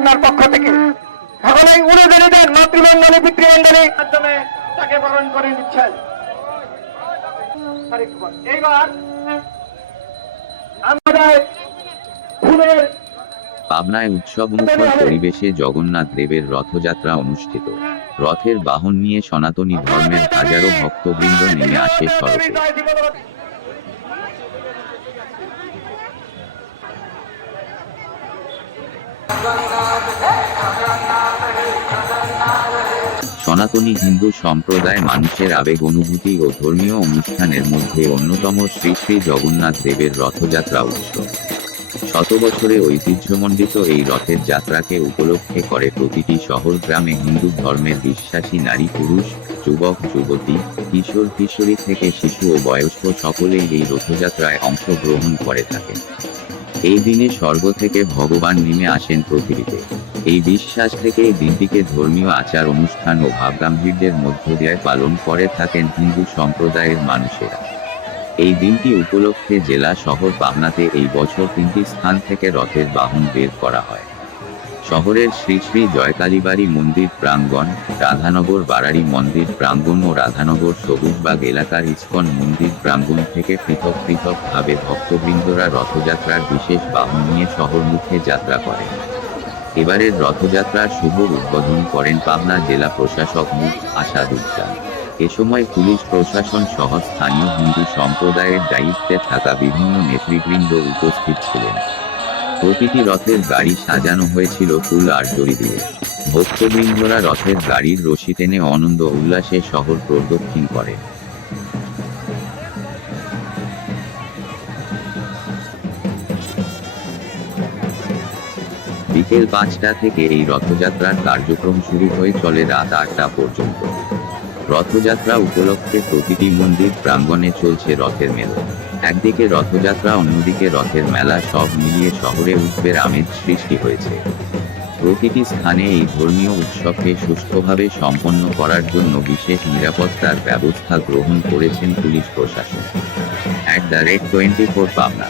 পাবনার পক্ষ থেকে এখন এই উড়োজানিদের মাতৃমণ্ডলী পিতৃমণ্ডলীর মাধ্যমে তাকে বরণ করে নিচ্ছেন। এইবার আমাদের ফুলের পাবনায় উৎসবমুখর পরিবেশে জগন্নাথ দেবের রথযাত্রা অনুষ্ঠিত। রথের বাহন নিয়ে সনাতনী ধর্মের হাজারো ভক্তবৃন্দ নেমে আসে সড়কে। সনাতনী হিন্দু সম্প্রদায় মানুষের আবেগ অনুভূতি ও ধর্মীয় অনুষ্ঠানের মধ্যে অন্যতম শ্রী শ্রী জগন্নাথ দেবের রথযাত্রা উৎসব। শত বছরে ঐতিহ্যমণ্ডিত এই রথের যাত্রাকে উপলক্ষে করে প্রতিটি শহর গ্রামে হিন্দু ধর্মের বিশ্বাসী নারী পুরুষ, যুবক যুবতী, কিশোর কিশোরী থেকে শিশু ও বয়স্ক সকলেই এই রথযাত্রায় অংশগ্রহণ করে থাকেন। এই দিনে স্বর্গ থেকে ভগবান নেমে আসেন পৃথিবীতে। এই বিশ্বাস থেকে এই দিনটিকে ধর্মীয় আচার অনুষ্ঠান ও ভাবগাম্ভীর্যের মধ্য দিয়ে পালন করে থাকেন হিন্দু সম্প্রদায়ের মানুষেরা। এই দিনটি উপলক্ষে জেলা শহর পাবনাতে এই বছর 3টি স্থান থেকে রথের বাহন বের করা হয়। শহরের শ্রী শ্রী জয়কালীবাড়ি মন্দির প্রাঙ্গণ, রাধানগর বারাড়ি মন্দির প্রাঙ্গণ ও রাধানগর সবুজবাগ এলাকার ইস্কন মন্দির প্রাঙ্গণ থেকে পৃথক পৃথকভাবে ভক্তবৃন্দরা রথযাত্রার বিশেষ বাহন নিয়ে শহরমুখে যাত্রা করে। এবারের রথযাত্রার শুভ উদ্বোধন করেন পাবনা জেলা প্রশাসক মু. আসাদুজ্জামান। এ সময় পুলিশ প্রশাসন সহ স্থানীয় হিন্দু সম্প্রদায়ের দায়িত্বে থাকা বিভিন্ন নেতৃবৃন্দ উপস্থিত ছিলেন। প্রতিটি রথের গাড়ি সাজানো হয়েছিল ফুল আর দড়ি দিয়ে। ভক্তবৃন্দরা রথের গাড়ির রশি টেনে আনন্দ উল্লাসে শহর প্রদক্ষিণ করে। বিকেল 5টা থেকে এই রথযাত্রার কার্যক্রম শুরু হয়ে চলে রাত 8টা পর্যন্ত। রথযাত্রা উপলক্ষে প্রতিটি মন্দির প্রাঙ্গণে চলছে রথের মেলা। একদিকে রথযাত্রা, অন্যদিকে রথের মেলা, সব মিলিয়ে শহরে উৎসবের আমেজ সৃষ্টি হয়েছে। প্রতিটি স্থানে এই ধর্মীয় উৎসবকে সুষ্ঠুভাবে সম্পন্ন করার জন্য বিশেষ নিরাপত্তার ব্যবস্থা গ্রহণ করেছেন পুলিশ প্রশাসন। @24 পাবনা।